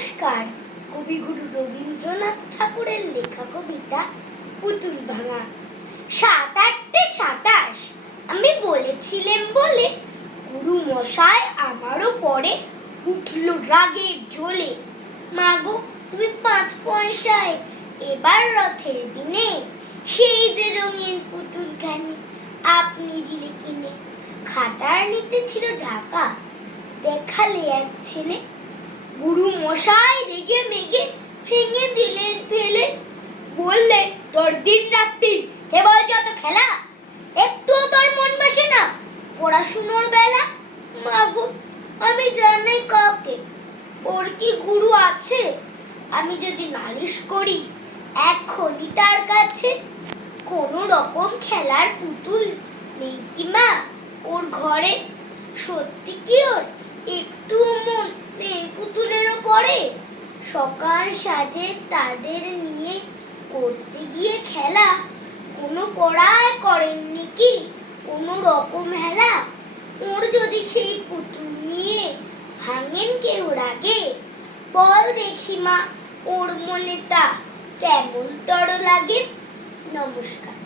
নমস্কার। কবিগুরু রবীন্দ্রনাথ ঠাকুরের লেখা কবিতা পুতুল ভাঙা। ৭-৮-২৭ আমি বলেছিলেম বলে গুরু মশাই আমারও পরে উঠল রাগের জ্বলে। মাগো তুমি ৫ পয়সায় এবার রথের দিনে সেই যে রঙিন পুতুলখানি আপনি দিলে কিনে। খাতার নিতে ছিল ঢাকা, দেখালে এক ছেলে। গুরু মশাই রেগে মেগে ভেঙে দিলেন ফেলে। বললেন তোর দিন রাত্রি কেবল যত খেলা, একটুও তোর মন বসে না পড়াশুনোর বেলা। মাগো আমি জানাই কাকে, ওর কি গুরু আছে? আমি যদি নালিশ করি এখনই তার কাছে। কোন রকম খেলার পুতুল নেই কি মা ওর ঘরে? সত্যি কি ওর একটু মন নেই পুতুলের উপরে? সকাল সাজে তাদের নিয়ে করতে গিয়ে খেলা, কোনো পড়ায় করেননি কি কোনো রকম হেলা? ওর যদি সেই পুতুল নিয়ে ভাঙেন কেউ রাগে, বল দেখি মা ওর মনে তা কেমন তর লাগে। নমস্কার।